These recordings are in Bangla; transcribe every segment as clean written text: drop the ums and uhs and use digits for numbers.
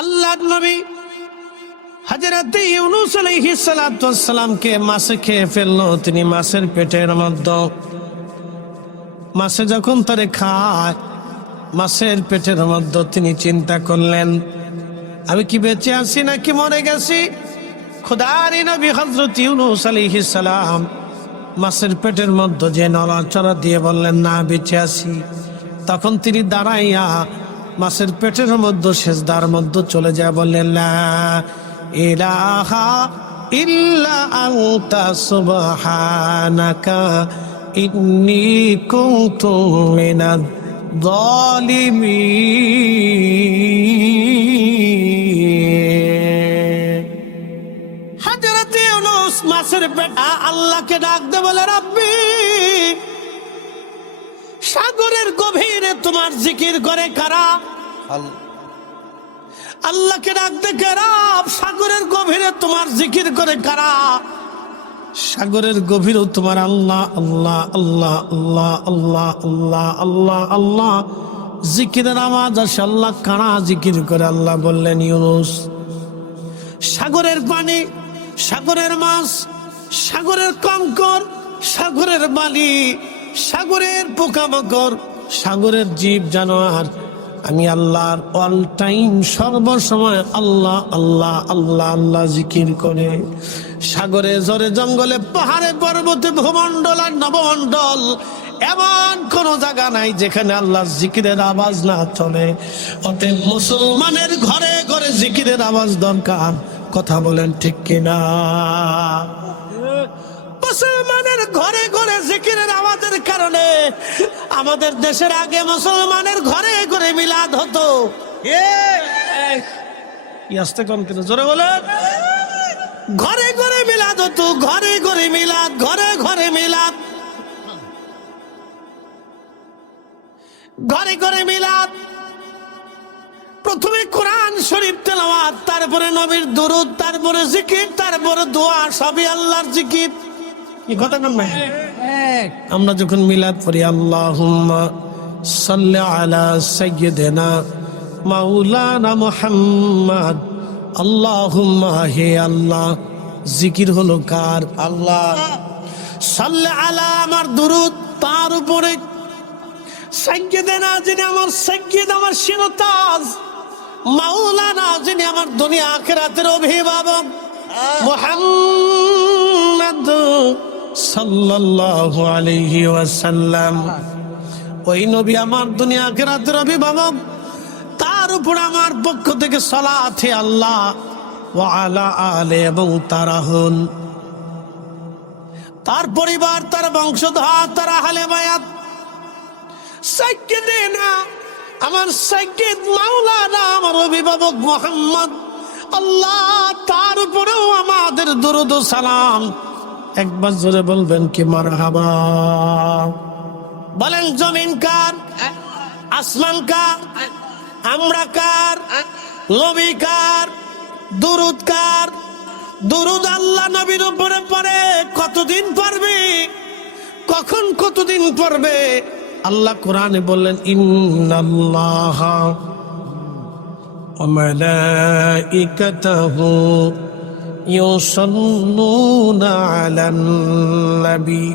আল্লাহর নবী হযরত ইউনূস আলাইহিস সালাতু ওয়াস সালামকে মাছে খেয়ে ফেললো। তিনি মাছের পেটের মধ্যে, মাছে যখন তারে খায়, মাছের পেটের মধ্যে তিনি চিন্তা করলেন, আমি কি বেঁচে আছি নাকি মরে গেছি? খোদার নবী হযরত ইউনূস আলাইহিস সালাম মাছের পেটের মধ্যে যে নড়াচড়া দিয়ে বললেন, না বেঁচে আছি। তখন তিনি দাঁড়াইয়া মাছের পেটের মধ্যে সেজদার মধ্যে চলে যায়, বললেন, লা ইলাহা ইল্লা আনতা সুবহানাকা ইন্নী কুনতু মিনাজ জালিমিন। হযরত ইউনূস মাছের পেটে আল্লাহকে ডাক দে, বলে, রাব্বি, সাগরের গভীরে তোমার জিকির করে কারা? আল্লাহকে ডাক দে, কারা? সাগরের গভীরে তোমার জিকির করে কারা? সাগরের গভীরেও তোমার আল্লাহ আল্লাহ আল্লাহ আল্লাহ আল্লাহ আল্লাহ আল্লাহ আল্লাহ জিকিরের আওয়াজ আসে। আল্লাহ কারা জিকির করে? আল্লাহ বললেন, ইউনূস, সাগরের পানি, সাগরের মাছ, সাগরের কঙ্কর, সাগরের বালি, সাগরের পোকামাকড়, সাগরের জীব জানোয়ার, আমি আল্লাহর অল টাইম সর্বসময় আল্লাহ আল্লাহ আল্লাহ আল্লাহ জিকির করে। সাগরে, জরে, জঙ্গলে, পাহাড়ে, পর্বতে, ভূমণ্ডল আর নবমণ্ডল, এমন কোন জায়গা নাই যেখানে আল্লাহ জিকিরের আওয়াজ না চলে। অতএব মুসলমানের ঘরে ঘরে জিকিরের আওয়াজ দরকার। কথা বলেন ঠিক কিনা? মুসলমানের ঘরে ঘরে জিকিরের আওয়াজের কারণে আমাদের দেশের আগে মুসলমানের ঘরে ঘরে মিলাদ হতো। আসতে কম কেন, জোরে বলেন। ঘরে ঘরে মিলাদ হতো, ঘরে ঘরে মিলাদ, ঘরে ঘরে মিলাদ, ঘরে ঘরে মিলাদ। প্রথমে কোরআন শরীফ তেলাওয়াত, তারপরে নবীর দুরূদ, তারপরে জিকির, তারপরে দোয়া, সবই আল্লাহর জিকির। কি কথা না? আমরা যখন মিলাদ পড়ি, আল্লাহুম্মা সাল্লি আলা সাইয়্যিদিনা মাওলানা মুহাম্মদ, আল্লাহুম্মা, হে আল্লাহ, জিকির হলো কার? আল্লাহ। সাল্লি আলা, আমার দুরূদ তার উপরে। সাইয়্যিদিনা, যিনি আমার সাইয়্যিদ, আমার শিরতাজ। মাওলানা, যিনি আমার দুনিয়া আখিরাতের অভিভাবক। মুহাম্মদ সাল্লাল্লাহু আলাইহি ওয়াসাল্লাম, ওই নবী আমার দুনিয়া আখিরাতের অভিভাবক। তার উপর আমার পক্ষ থেকে সালাত, হে আল্লাহ, ওয়া আলা আলে, এবং তার আহল, তার পরিবার, তার বংশধর, তার আহলে বায়াত। সাইয়্যিদিনা, আমার সাইয়্যিদ, মাওলানা, আমার অভিভাবক মুহাম্মদ, আল্লাহ তার উপরেও আমাদের দরুদ ও সালাম। একবার জোরে বলবেন কি মারহাবা? বলেন, জমিন কার? আসমান কার? আমরা কার? নবী কার? দুরুদ কার? দুরুদ আল্লাহ নবীর উপরে পড়ে কতদিন পড়বে? কখন কতদিন পড়বে? আল্লাহ কোরআনে বললেন, ইন্নাল্লাহা ওয়া মালাইকাতাহু ইউসাল্লুনা আলান নবী,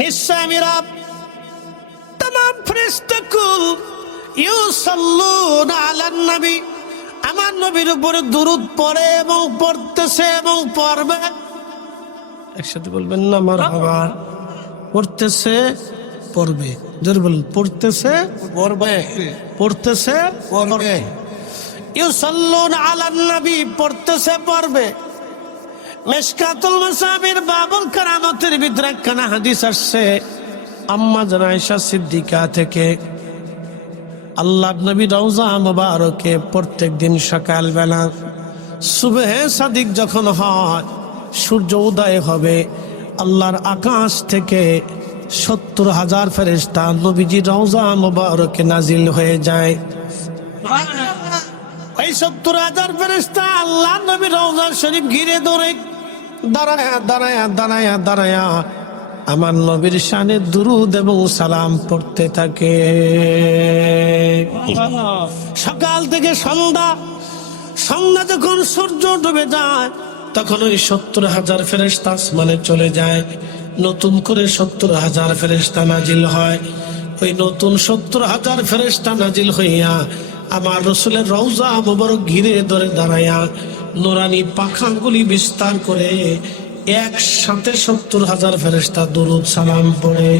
নিশ্চয় আমি রব तमाम ফেরেশতাকুল ইউসাল্লুনা আলান নবী, আমার নবীর উপরে দুরূদ পড়ে এবং পড়তেছে এবং পড়বে। একসাথে বলবেন না মারহাবা? পড়তেছে, পড়বে। জোরে বলুন, পড়তেছে, পড়বে, পড়তেছে, পড়বে। ইউসাল্লুনা আলান নবী, পড়তেছে, পড়বে। মিশকাতুল মাসাবির বাবুল কারামাতের ভিতরে একখানা হাদিস আসছে আম্মা জান আয়েশা সিদ্দিকা থেকে। আল্লাহর নবী রওজা মুবারকে প্রত্যেকদিন সকালবেলা সুবহে সাদিক যখন হয়, সূর্য উদয় হবে, আল্লাহর আকাশ থেকে ৭০,০০০ ফেরেশতা নবীজি রওজা মুবারকে নাজিল হয়ে যায়। এই ৭০,০০০ ফেরেশতা আল্লাহর নবী রওজা শরীফ ঘিরে ধরে দাঁড়ায়া দাঁড়ায়া দাঁড়ায়া দাঁড়ায়া আমার নবীর শানে দুরূদ এবং সালাম পড়তে থাকে। সকাল থেকে সন্ধ্যা, সন্ধ্যা যখন সূর্য ডুবে যায় তখন ওই 70,000 ফেরেশতা আসমানে চলে যায়। নতুন করে 70,000 ফেরেশতা নাজিল হয়। ওই নতুন 70,000 ফেরেশতা নাজিল হইয়া আমার রসুলের রওজা মুবারক ঘিরে ধরে দাঁড়াইয়া নুরানি পাখাগুলি বিস্তার করে একসাথে 70,000 ফেরেশতা দুরূদ সালাম পড়ে।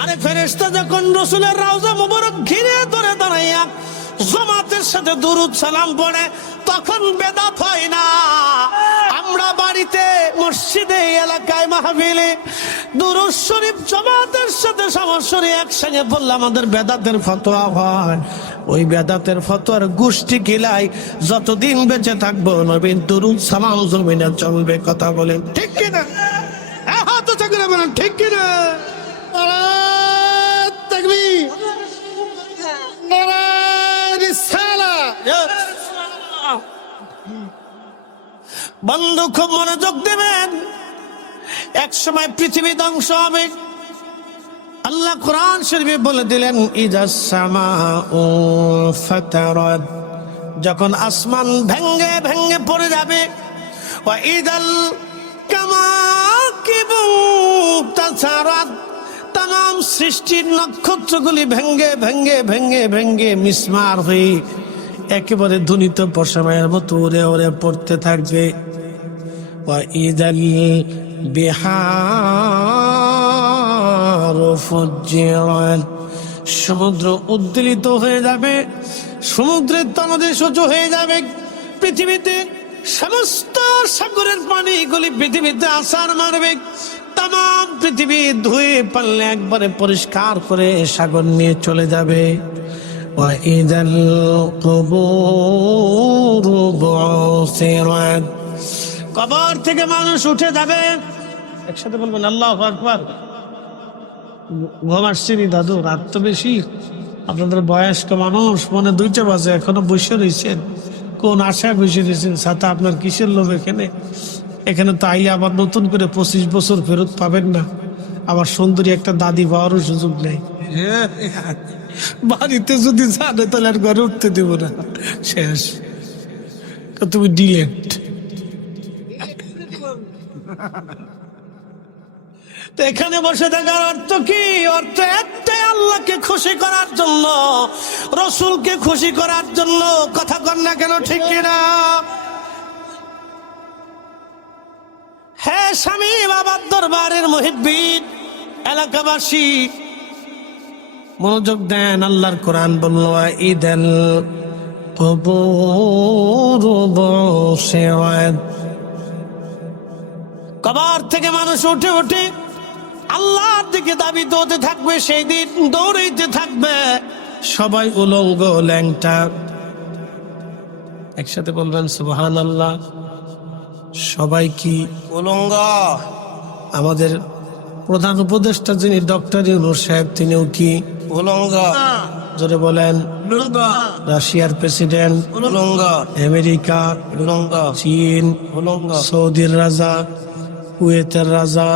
আরে ফেরেশতা যখন রসুলের রওজা মুবারক ঘিরে ধরে দাঁড়াইয়া জামাতের সাথে দুরূদ সালাম পড়ে তখন বেদাত হয় না। আমরা বাড়িতে, মসজিদে, এলাকায়, মাহফিলে দুরূদ শরীফ জামাতের সাথে সরাসরি একসঙ্গে বললে আমাদের বেদাতের ফতোয়া হয়। ওই বেদাতের ফতোয়ার গোষ্ঠী কিলাই যতদিন বেঁচে থাকবো নবীর দুরূদ সালাম জমিনে চলবে। কথা বলেন ঠিক কিনা? হাত উঁচা করে বলেন ঠিক কিনা? তাকবীর, নারায়ে রিসালাত। বন্ধু খুব মনোযোগ দেবেন, এক সময় পৃথিবী ধ্বংস হবে। আল্লাহ কোরআন শরীফে বলে দিলেন ইজাস সামাউ ফাতারাত, যখন আসমান ভেঙ্গে ভেঙ্গে পড়ে যাবে। ওয়া ইদাল কামাকিবু তাসারাত, तमाम সৃষ্টির নক্ষত্রগুলি ভেঙ্গে ভেঙ্গে ভেঙ্গে ভেঙ্গে মিসমার হয়ে একেবারে ধ্বনিত পশমের মতো উড়ে উড়ে পড়তে থাকবে। ওয়া ইদাল বিহারু ফুজ্জিরাত, সমুদ্র উদ্বেলিত হয়ে যাবে, সমুদ্রের তলদেশ উঁচু হয়ে যাবে। পৃথিবীতে সমস্ত সাগরের পানিগুলি পৃথিবীতে আছাড় মারবে। तमाम পৃথিবী ধুয়ে পারলে একবারে পরিষ্কার করে সাগর নিয়ে চলে যাবে। ওয়া ইদাল কুবুরু বুসিরাত, কবর থেকে মানুষ উঠে যাবে। একসাথে বলবেন আল্লাহু আকবার। ঘুম আসছে নি দাদু? রাত তো বেশি, আপনাদের বয়স্ক মানুষ, মনে 2টা বাজে, এখনো বসে রয়েছেন। কোন আশায় বসে রয়েছেন? ছাতা আপনার কিসের লোভ? এখানে তো আইলে আবার নতুন করে 25 বছর ফেরত পাবেন না, আবার সুন্দরী একটা দাদি পাওয়ারও সুযোগ নেই। বাড়িতে যদি জানে তাহলে আর ঘরে উঠতে দেব না, শেষ। তুমি ডিলেট। তো এখানে বসে থাকার অর্থ কি? অর্থ একটাই, আল্লাহকে খুশি করার জন্য, রসুলকে খুশি করার জন্য। কথা কন না কেন? ঠিক কিনা? হে স্বামী বাবার দরবারের মুহিব্বিন, এলাকাবাসী মনোযোগ দেন। আল্লাহর কোরআন বলল ইদাল কুবুরু বুসিরাত, কবর থেকে মানুষ উঠে উঠে আল্লাহর দিকে দাবিত হতে থাকবে। সেই দিন দৌড়াইতে থাকবে সবাই উলঙ্গ ল্যাংটা। একসাথে বলবেন সুবহানাল্লাহ। সবাই কি উলঙ্গ? আমাদের প্রধান উপদেষ্টা যিনি ডক্টর ইউনূস সাহেব, তিনিও কি উলঙ্গ? জোরে বলেন। রাশিয়ার প্রেসিডেন্ট উলঙ্গ, আমেরিকা উলঙ্গ, চীন উলঙ্গ, সৌদির রাজা, কুয়েতের রাজা,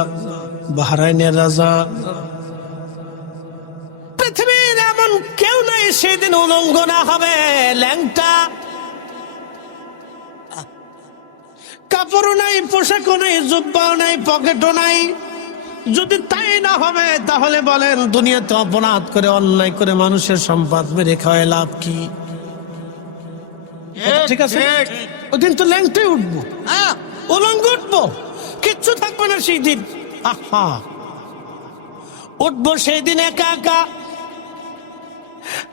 বাহরাইনের রাজা, পৃথিবীর এমন কেউ নাই সেদিন উলঙ্গ না হবে, ল্যাংটা। কাপড়ও নাই, পোশাকও নাই, জুব্বাও নাই, পকেটও নাই। যদি তাই না হবে তাহলে বলেন দুনিয়াতে অপরাধ করে, অন্যায় করে মানুষের সম্পদ মেরে খাওয়ায় লাভ কি? ঠিক আছে, ওদিন তো ল্যাংটাই উঠবো, উলঙ্গ উঠবো, কিচ্ছু থাকবে না সেই দিন। আহা, উঠবো সেই দিন একা একা,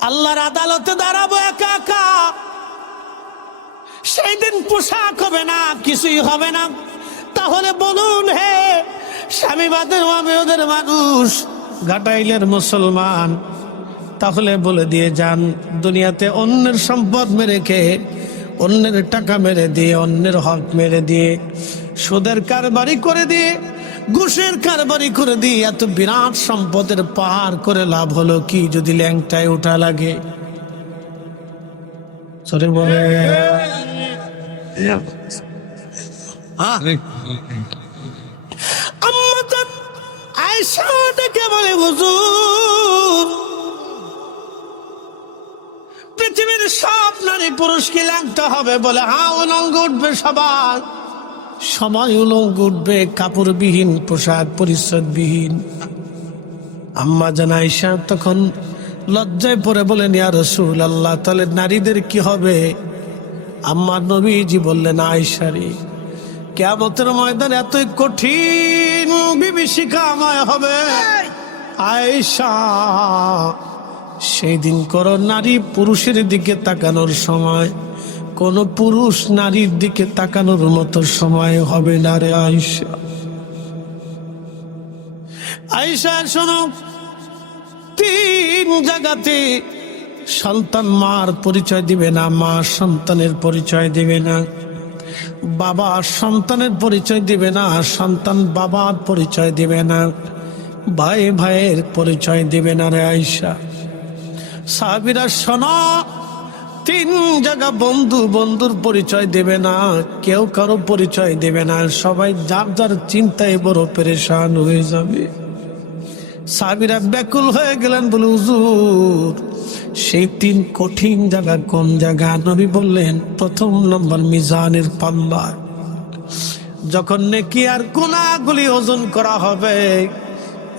আল্লাহর আদালতে দাঁড়াবো একা একা। সেই দিন পোশাক হবে না, কিছুই হবে না। তাহলে বলুন, হে স্বামীবাদের ওদের মানুষ, ঘাটাইলের মুসলমান, তাহলে বলে দিয়ে যান, দুনিয়াতে অন্যের সম্পদ মেরে খেয়ে, অন্যের টাকা মেরে দিয়ে, অন্যের হক মেরে দিয়ে, সুদের কারবারি করে দিয়ে, ঘুষের কারবারি করে দিয়ে এত বিরাট সম্পদের পাহাড় করে লাভ হলো কি যদি ল্যাংটায় ওঠা লাগে? সরে বলে আয়েশা ডেকে বলে, হুজুর, পৃথিবীর সব নারী পুরুষকে লাগতে হবে? বলে, হ্যাঁ, উলঙ্গ উঠবে সবার, সবাই উলঙ্গ উঠবে, কাপড়বিহীন, পোশাক পরিচ্ছদবিহীন। আম্মা জান আয়েশা তখন লজ্জায় পড়ে বলেন, ইয়া রাসূলুল্লাহ, তাহলে নারীদের কি হবে? আম্মা নবীজি বললেন, আয়েশা রে, কিয়ামতের ময়দান এতই কঠিন বিভীষিকাময় হবে আয়েশা, সেই দিন কোন নারী পুরুষের দিকে তাকানোর সময়, কোন পুরুষ নারীর দিকে তাকানোর মতো সময় হবে না রে আয়েশা। আয়েশা শোনো, 3 জায়গাতে সন্তান মার পরিচয় দিবে না, মা সন্তানের পরিচয় দিবে না, বাবা সন্তানের পরিচয় দিবে না, সন্তান বাবার পরিচয় দিবে না, ভাই ভাইয়ের পরিচয় দিবে না রে আয়েশা। সাহাবীরা শোনো, 3 জায়গা বন্ধু বন্ধুর পরিচয় দেবে না, কেউ কারো পরিচয় দেবে না, সবাই যার যার চিন্তায় বড় পেরেশান হয়ে যাবে। সাহাবীরা ব্যাকুল হয়ে গেলেন, বলে, হুজুর, সেই 3 কঠিন জায়গা কোন জায়গা? নবী বললেন, প্রথম নম্বর মিজানের পাল্লা, যখন নেকি আর গুনাহগুলি ওজন করা হবে,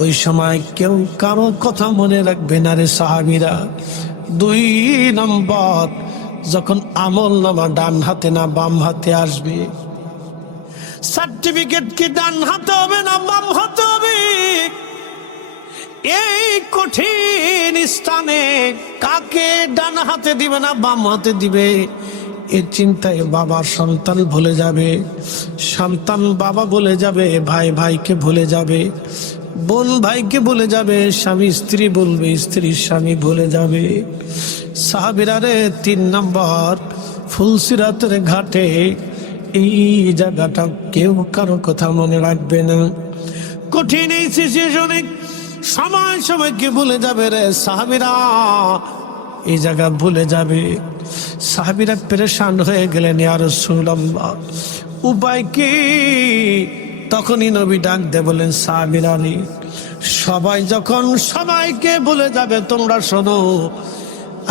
ওই সময় কেউ কারো কথা মনে রাখবে না রে সাহাবীরা। 2 নম্বর, যখন আমল নামা ডান হাতে না বাম হাতে আসবে, সার্টিফিকেট কি ডান হাতে হবে না বাম হাতে হবে, এই কঠিন স্থানে কাকে ডান হাতে দিবে না বাম হাতে দিবে, এই চিন্তায় বাবা সন্তান ভুলে যাবে, সন্তান বাবা ভুলে যাবে, ভাই ভাইকে ভুলে যাবে, বোন ভাইকে ভুলে যাবে, স্বামী স্ত্রী বলবে, স্ত্রী স্বামী ভুলে যাবে। সাহাবীরা রে, 3 নম্বর, ফুলসিরাতের ঘাটে এই জায়গাটা কেউ কারো কথা মনে রাখবে না। কঠিন এই সিচুয়েশনে সময় সময়কে ভুলে যাবে রে সাহাবীরা, এই জায়গা ভুলে যাবে। সাহাবীরা পেরেশান হয়ে গেলেন, ইয়া রাসূলুল্লাহ, উপায় কি? তখনই নবী ডাক দিয়ে বলেন, সাহাবীরা রে, সবাই যখন সবাইকে ভুলে যাবে, তোমরা শোনো,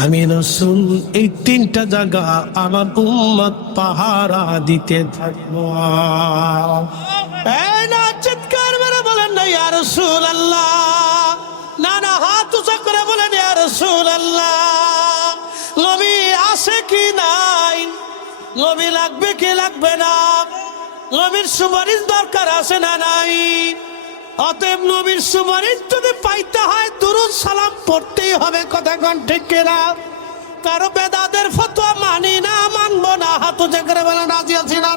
আমি রাসূল এই 3টা জায়গা আমার উম্মত পাহারা দিতে থাকবো। এই না, চিৎকার মেরে বলেন না ইয়া রাসূলুল্লাহ, না না, হাত উঁচা করে বলেন ইয়া রাসূলুল্লাহ, নবী আছে কি নাই, নবী লাগবে কি লাগবে না, নবীর সুপারিশ দরকার আছে না নাই? অতএব নবীর সুপারিশ যদি পাইতে হয়, দুরূদ সালাম পড়তেই হবে। কথা কোন ঠিক কিনা? কারো বেদাতের ফতোয়া মানি না, মানবো না। হাত উঁচা করে বলেন রাজি আছি না?